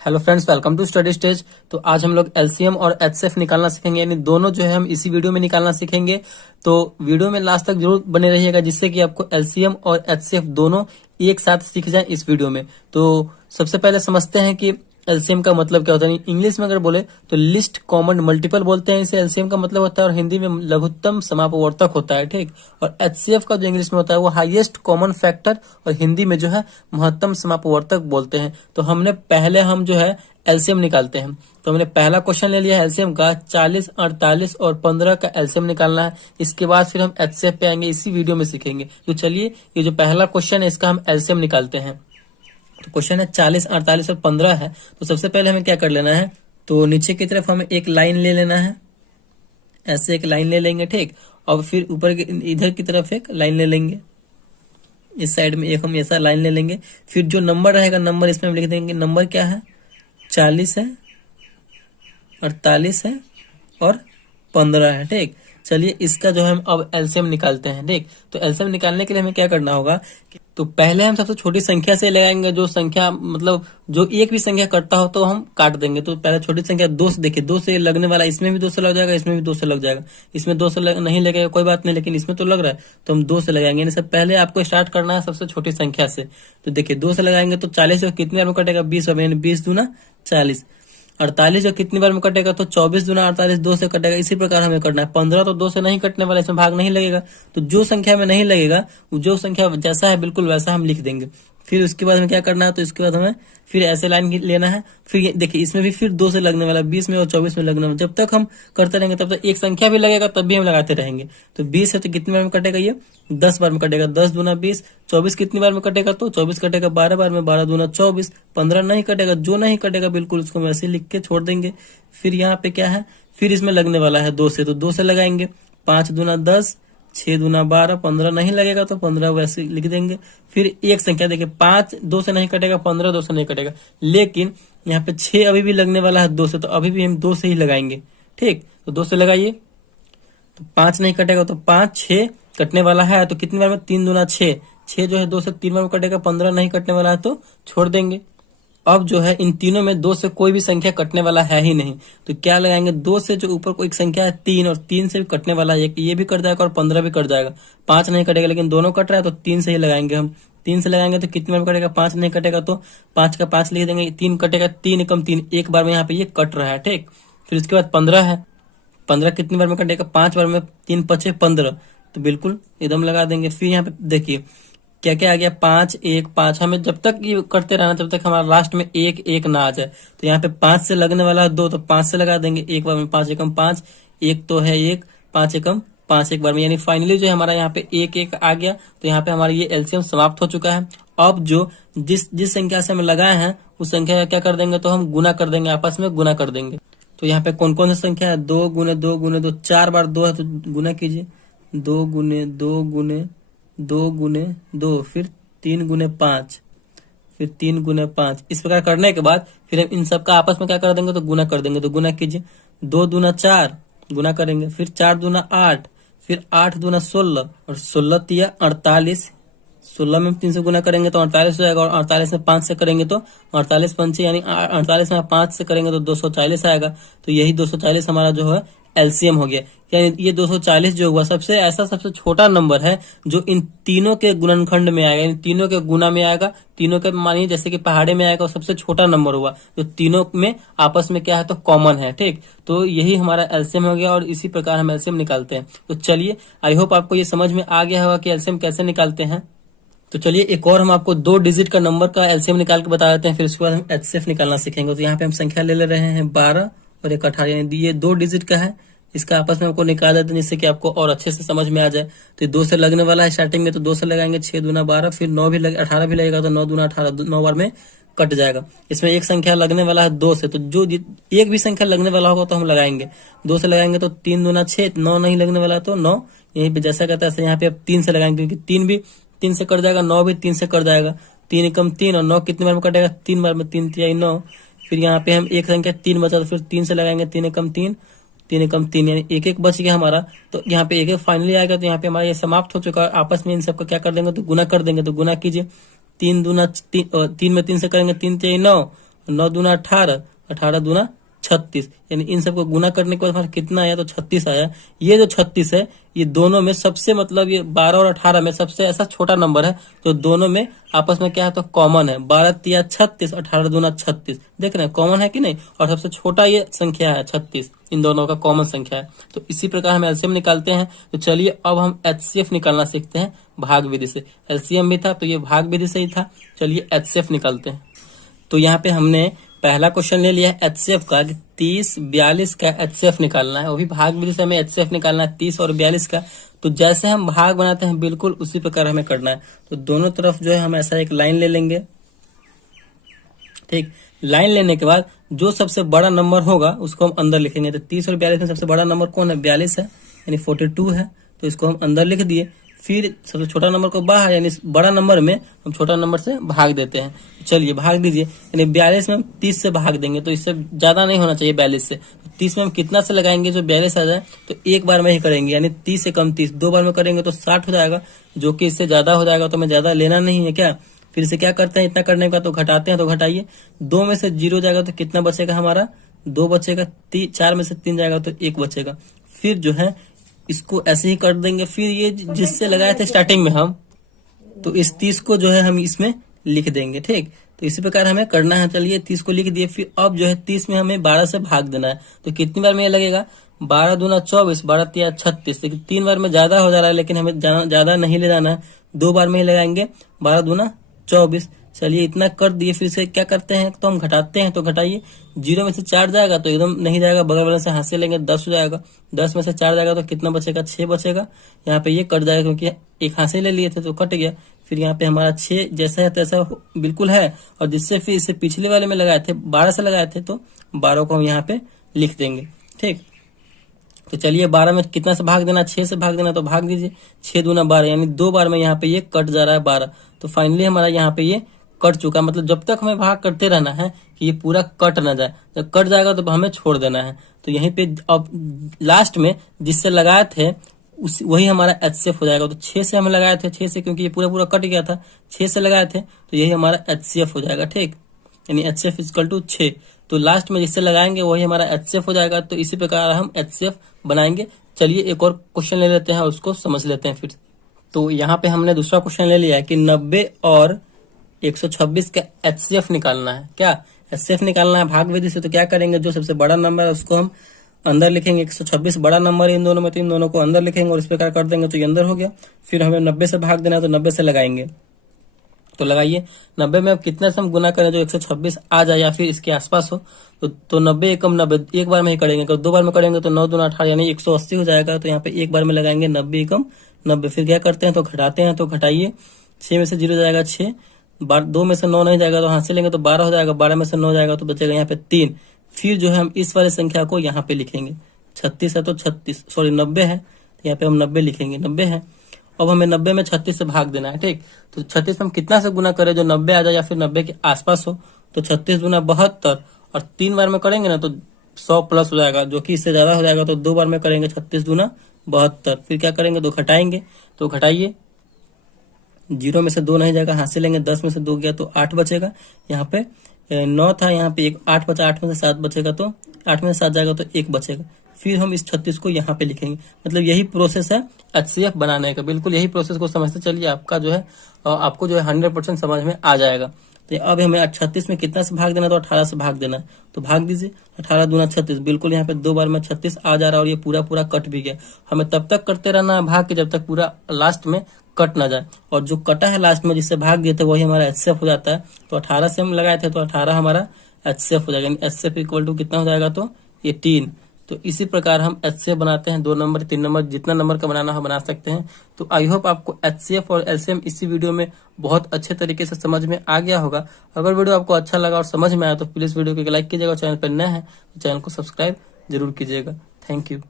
Hello friends, welcome to study stage. तो आज हम लोग एलसीएम और एचसीएफ निकालना सीखेंगे, यानी दोनों जो है हम इसी वीडियो में निकालना सीखेंगे। तो वीडियो में लास्ट तक जरूर बने रहिएगा, जिससे कि आपको एलसीएम और एचसीएफ दोनों एक साथ सीख जाए इस वीडियो में। तो सबसे पहले समझते हैं कि एलसीएम का मतलब क्या होता है। इंग्लिश में अगर बोले तो लिस्ट कॉमन मल्टीपल बोलते हैं इसे, एलसीएम का मतलब होता है, और हिंदी में लघुत्तम समापवर्तक होता है, ठीक। और एचसीएफ का जो इंग्लिश में होता है वो हाईएस्ट कॉमन फैक्टर, और हिंदी में जो है महत्तम समापवर्तक बोलते हैं। तो हम जो है एलसीएम निकालते हैं। तो हमने पहला क्वेश्चन ले लिया है एलसीएम का, 40, 48 और 15 का एलसीएम निकालना है। इसके बाद फिर हम एचसीएफ पे आएंगे, इसी वीडियो में सीखेंगे। तो चलिए, ये जो पहला क्वेश्चन है इसका हम एलसीएम निकालते हैं। तो क्वेश्चन है 40, 48 और 15 है। तो सबसे पहले हमें क्या कर लेना है, तो नीचे की तरफ हमें एक लाइन ले लेना है, ऐसे एक लाइन ले लेंगे, ठीक। और फिर ऊपर इधर की तरफ एक लाइन ले लेंगे, इस साइड में एक हम ऐसा लाइन ले लेंगे। फिर जो नंबर रहेगा, नंबर इसमें हम लिख देंगे। नंबर क्या है, 40 है, 48 है और 15 है, ठीक। चलिए, इसका जो है हम अब एलसीएम निकालते हैं, ठीक। तो एलसीएम निकालने के लिए हमें क्या करना होगा, तो पहले हम सबसे छोटी संख्या से लगाएंगे। जो संख्या मतलब जो एक भी संख्या कटता हो तो हम काट देंगे। तो पहले छोटी संख्या 2 से, देखिए 2 से लगने वाला, इसमें भी 2 से लग जाएगा, इसमें भी 2 से लग जाएगा। इसमें 2 से नहीं लगेगा कोई बात नहीं, लेकिन इसमें तो लग रहा है तो हम 2 से लगाएंगे। यानी सब पहले आपको स्टार्ट करना है सबसे छोटी संख्या से। तो देखिए 2 से लगाएंगे तो 40 से कितनी बार में कटेगा, 20 बार, यानी 20 दूना 40। 48 जो कितनी बार में कटेगा, तो 24 दूना 48, 2 से कटेगा। इसी प्रकार हमें करना है। 15 तो 2 से नहीं कटने वाला, इसमें भाग नहीं लगेगा। तो जो संख्या में नहीं लगेगा, जो संख्या जैसा है बिल्कुल वैसा हम लिख देंगे। फिर उसके बाद हमें क्या करना है, तो इसके बाद हमें फिर ऐसे लाइन लेना है। फिर देखिए इसमें भी फिर 2 से लगने वाला, 20 में और 24 में लगने वाला। जब तक हम करते रहेंगे तब तक एक संख्या भी लगेगा, तब भी हम लगाते रहेंगे। तो 20 है तो कितनी बार में कटेगा, ये 10 बार में कटेगा। 10 दूना 20। 24 कितनी बार में कटेगा, तो 24 कटेगा 12 बार में, 12 दूना 24। 15 नहीं कटेगा, जो नहीं कटेगा बिल्कुल उसको हम ऐसे लिख के छोड़ देंगे। फिर यहाँ पे क्या है, फिर इसमें लगने वाला है 2 से, तो 2 से लगाएंगे। 5 दूना 10, 6 दूना 12, 15 नहीं लगेगा तो 15 वैसे लिख देंगे। फिर एक संख्या देखिए, 5 2 से नहीं कटेगा, 15 2 से नहीं कटेगा, लेकिन यहाँ पे 6 अभी भी लगने वाला है 2 से, तो अभी भी हम 2 से ही लगाएंगे, ठीक। तो 2 से लगाइए, तो 5 नहीं कटेगा, तो 5, 6 कटने वाला है तो कितनी बार में, 3 दूना 6। 6 जो है 2 से 3 बार में कटेगा। 15 नहीं कटने वाला है तो छोड़ देंगे। अब जो है इन तीनों में 2 से कोई भी संख्या कटने वाला है ही नहीं, तो क्या लगाएंगे, 2 से जो ऊपर को एक संख्या है 3, और 3 से भी कटने वाला है एक, ये भी कट जाएगा और 15 भी कट जाएगा। 5 नहीं कटेगा, लेकिन दोनों कट रहा है तो 3 से ही लगाएंगे हम। 3 से लगाएंगे तो कितनी बार में कटेगा, 5 नहीं कटेगा तो 5 का 5 लिख देंगे। 3 कटेगा, 3 एकम 3, एक बार में यहाँ पे ये कट रहा है, ठीक। फिर इसके बाद 15 है। 15 कितनी बार में कटेगा, 5 बार में, 3 5 15, तो बिल्कुल एकदम लगा देंगे। फिर यहाँ पे देखिए क्या क्या आ गया, 5 1 5। हमें जब तक ये करते रहना जब तक हमारा लास्ट में 1 1 ना आ जाए। तो यहाँ पे 5 से लगने वाला है 2, तो 5 से लगा देंगे एक बार में। 5 एकम 5, 1 तो है 1, 5 एकम 5 एक बार में, यानी फाइनली जो हमारा यहाँ पे 1 1 आ गया। तो यहाँ पे हमारा ये एलसीएम समाप्त हो चुका है। अब जो जिस संख्या से हम लगाए हैं उस संख्या का क्या कर देंगे, तो हम गुना कर देंगे, आपस में गुना कर देंगे। तो यहाँ पे कौन कौन सी संख्या है, 2 गुने 2 गुने 2, 4 बार 2 है तो गुना कीजिए। 2 गुने 2 गुने 2 गुने 2, फिर 3 गुने 5, फिर 3 गुने 5। इस प्रकार करने के बाद फिर हम इन सब का आपस में क्या कर देंगे, तो गुना कर देंगे। तो गुना कीजिए, 2 दूना 4 गुना करेंगे, फिर 4 दूना 8, फिर 8 दूना 16 और 16 तिया 48। 16 में 3 से गुना करेंगे तो 48 हो जाएगा, और 48 में 5 से करेंगे तो 48 पंचे, यानी 48 में 5 से करेंगे तो 240 आएगा। तो यही 240 हमारा जो है एलसीएम हो गया। यानी ये 240 जो हुआ सबसे छोटा नंबर है जो इन तीनों के गुणनखंड में आएगा, इन तीनों के गुना में आएगा। तीनों के मानिए जैसे कि पहाड़े में आएगा, सबसे छोटा नंबर हुआ जो तीनों में आपस में क्या है, तो कॉमन है, ठीक। तो यही हमारा एलसीएम हो गया, और इसी प्रकार हम एलसीएम निकालते हैं। तो चलिए, आई होप आपको ये समझ में आ गया होगा कि एलसीएम कैसे निकालते हैं। तो चलिए एक और हम आपको 2 डिजिट का नंबर का एलसीएम निकाल के बता देते हैं, फिर उसके बाद हम एचसीएफ निकालना सीखेंगे। तो यहाँ पे हम संख्या ले रहे हैं 12 और एक 18, यानी ये 2 डिजिट का है। इसका आपस में आपको निकाल देते हैं, जिससे कि आपको और अच्छे से समझ में आ जाए। तो 2 से लगने वाला है स्टार्टिंग में, तो 2 से लगाएंगे, 6 दूना 12, फिर 9 भी 18 भी लगेगा तो 9 दूना 18, 9 बार में कट जाएगा। इसमें एक संख्या लगने वाला है 2 से, तो जो एक भी संख्या लगने वाला होगा तो हम लगाएंगे। 2 से लगाएंगे तो 3 दूना 6, 9 नहीं लगने वाला तो 9, यहीं पे जैसा कहता है यहाँ पे अब 3 से लगाएंगे, क्योंकि 3 भी 3 से कट जाएगा, 9 भी 3 से कट जाएगा। 3 एकम 3, और 9 कितनी बार में कटेगा, 3 बार में, 3 तिहाई 9। फिर यहाँ पे हम एक संख्या 3 बचा, तो फिर 3 से लगाएंगे, 3 एकम 3, 3 एकम 3, यानी एक एक बच गया हमारा। तो यहाँ पे एक एक फाइनली आएगा, तो यहाँ पे हमारा ये समाप्त हो चुका है। आपस में इन सबका क्या कर देंगे, तो गुना कर देंगे। तो गुना कीजिए, 3 दूना 3 में 3 से करेंगे, 3 तिहाई 9, 9 दूना 18, 18 दूना 36, यानी इन सबको गुना करने के बाद हमारा कितना आया, तो 36 आया। ये जो 36 है ये दोनों में सबसे मतलब ये 12 और 18 में सबसे ऐसा छोटा नंबर है जो दोनों में आपस में क्या है, तो कॉमन है। 12 तिया 36, 18 दूना 36, देख रहे हैं कॉमन है कि नहीं। और सबसे छोटा ये संख्या है 36, इन दोनों का कॉमन संख्या है। तो इसी प्रकार हम एलसीएम निकालते हैं। तो चलिए अब हम एचसीएफ निकालना सीखते हैं भाग विधि से। एलसीएम भी था तो ये भाग विधि से ही था। चलिए एचसीएफ निकालते हैं। तो यहाँ पे हमने पहला क्वेश्चन ले लिया है एचसीएफ का, 30 42 का एचसीएफ निकालना है। वो भी भाग विधि से हमें एचसीएफ निकालना है 30 और 42 का। तो जैसे हम भाग बनाते हैं बिल्कुल उसी प्रकार हमें करना है। तो दोनों तरफ जो है हम ऐसा एक लाइन ले लेंगे, ठीक। लाइन लेने के बाद जो सबसे बड़ा नंबर होगा उसको हम अंदर लिखेंगे। तो 30 और 42 में सबसे बड़ा नंबर कौन है, 42 है, यानी 42 है। तो इसको हम अंदर लिख दिए। फिर सबसे छोटा नंबर को बाहर, यानी बड़ा नंबर में हम छोटा नंबर से भाग देते हैं। चलिए भाग दीजिए, यानी 42 में हम 30 से भाग देंगे, तो इससे ज्यादा नहीं होना चाहिए 42 से। तो 30 में हम कितना से लगाएंगे जो 42 आ जाए, तो एक बार में ही करेंगे, यानी 30 से कम 30, 2 बार में करेंगे तो 60 हो जाएगा, जो कि इससे ज्यादा हो जाएगा। तो हमें ज्यादा लेना नहीं है क्या। फिर से क्या करते हैं, इतना करने के बाद तो घटाते हैं। तो घटाइए, 2 में से 0 जाएगा तो कितना बचेगा हमारा, 2 बचेगा। 4 में से 3 जाएगा तो 1 बचेगा। फिर जो है इसको ऐसे ही कर देंगे। फिर ये जिससे लगाए थे स्टार्टिंग में हम, तो इस 30 को जो है हम इसमें लिख देंगे, ठीक। तो इसी प्रकार हमें करना है। चलिए 30 को लिख दिए। फिर अब जो है 30 में हमें 12 से भाग देना है। तो कितनी बार में ये लगेगा, 12 दूना 24, 12 तिया 36। लेकिन 3 बार में ज्यादा हो जा रहा है, लेकिन हमें ज्यादा नहीं ले जाना है, 2 बार में ही लगाएंगे। 12 दूना 24। चलिए इतना कर दिए। फिर से क्या करते हैं, तो हम घटाते हैं। तो घटाइए, 0 में से 4 जाएगा तो एकदम नहीं जाएगा, बगल वाले से हाथ से लेंगे, 10 हो जाएगा। 10 में से 4 जाएगा तो कितना बचेगा, 6 बचेगा। यहाँ पे ये कट जाएगा क्योंकि एक हाथ से ले लिए थे तो कट गया। फिर यहाँ पे हमारा 6 जैसा है तैसा बिल्कुल है। और जिससे फिर इसे पिछले वाले में लगाए थे 12 से लगाए थे, तो 12 को हम यहाँ पे लिख देंगे, ठीक। तो चलिए 12 में कितना से भाग देना, 6 से भाग देना। तो भाग दीजिए, 6 दूना 12, यानी 2 बार में यहाँ पे ये कट जा रहा है 12। तो फाइनली हमारा यहाँ पे ये कट चुका। मतलब जब तक हमें भाग करते रहना है कि ये पूरा कट ना जाए। जब कट जाएगा तो हमें छोड़ देना है। तो यहीं पे अब लास्ट में जिससे लगाए थे वही हमारा एचसीएफ हो जाएगा। तो 6 से हम लगाए थे, 6 से, क्योंकि ये पूरा कट गया था, 6 से लगाए थे, तो यही हमारा एचसीएफ हो जाएगा, ठीक। यानी एचसीएफ इक्वल टू 6। तो लास्ट में जिससे लगाएंगे वही हमारा एचसीएफ हो जाएगा। तो इसी प्रकार हम एचसीएफ बनाएंगे। चलिए एक और क्वेश्चन ले लेते हैं और उसको समझ लेते हैं फिर। तो यहाँ पे हमने दूसरा क्वेश्चन ले लिया है कि 90 और 126 का एचसीएफ निकालना है। क्या एचसीएफ निकालना है भाग विधि से। तो क्या करेंगे, जो सबसे बड़ा नंबर है उसको हम अंदर लिखेंगे। 126 बड़ा नंबर है इन दोनों में, तो इन दोनों को अंदर लिखेंगे और इस प्रकार कर देंगे तो ये अंदर हो गया। फिर हमें 90 से भाग देना है, तो 90 से लगाएंगे। तो लगाइए, 90 में अब कितने से हम गुना करें जो 126 आ जाए या फिर इसके आसपास हो। तो 90 एकम 90 एक बार में ही करेंगे। अगर 2 बार में करेंगे तो 9 दूना 18, यानी 180 हो जाएगा। तो यहाँ पे एक बार में लगाएंगे 90 एकम 90। फिर क्या करते हैं, तो घटाते हैं। तो घटाइए, 6 में से 0 जाएगा 6, 2 में से 9 नहीं जाएगा तो हाथ से लेंगे तो 12 हो जाएगा। 12 में से 9 जाएगा तो बचेगा यहाँ पे 3। फिर जो है हम इस वाले संख्या को यहाँ पे लिखेंगे। 36 है तो 36, सॉरी 90 है, तो यहाँ पे हम 90 लिखेंगे। 90 है, अब हमें 90 में 36 से भाग देना है, ठीक। तो 36 में हम कितना से गुना करें जो 90 आ जाए या फिर 90 के आसपास हो। तो 36 दूना 72, और 3 बार में करेंगे ना तो 100 प्लस हो जाएगा, जो कि इससे ज्यादा हो जाएगा। तो 2 बार में करेंगे 36 दूना 72। फिर क्या करेंगे, तो घटाएंगे। तो घटाइए, 0 में से 2 नहीं जाएगा, हाथ से लेंगे। 10 में से 2 गया तो 8 बचेगा। यहाँ पे 9 था, यहाँ पे 8 बचा, 8 में से 7 बचेगा, तो 8 में से 7 जाएगा तो 1 बचेगा। फिर हम इस 36 को यहाँ पे लिखेंगे। मतलब यही प्रोसेस है एचसीएफ बनाने का। बिल्कुल यही प्रोसेस को समझते चलिए, आपका जो है आपको जो है 100% समझ में आ जाएगा। तो अब हमें 36 में कितना से भाग देना, तो 18 से भाग देना। तो भाग दीजिए, 18 दूना 36, बिल्कुल यहाँ पे 2 बार में 36 आ जा रहा है और ये पूरा कट भी गया। हमें तब तक करते रहना है भाग के जब तक पूरा लास्ट में कट ना जाए। और जो कटा है लास्ट में जिससे भाग दिए थे वही हमारा एचसीएफ हो जाता है। तो 18 से हम लगाए थे तो 18 हमारा एचसीएफ हो जाएगा। एचसीएफ इक्वल टू कितना हो जाएगा, तो 18। तो इसी प्रकार हम एचसीएफ बनाते हैं। 2 नंबर 3 नंबर जितना नंबर का बनाना हो बना सकते हैं। तो आई होप आपको एचसीएफ और एलसीएम इसी वीडियो में बहुत अच्छे तरीके से समझ में आ गया होगा। अगर वीडियो आपको अच्छा लगा और समझ में आया तो प्लीज वीडियो को लाइक कीजिएगा। चैनल पर नए हैं तो चैनल को सब्सक्राइब जरूर कीजिएगा। Thank you.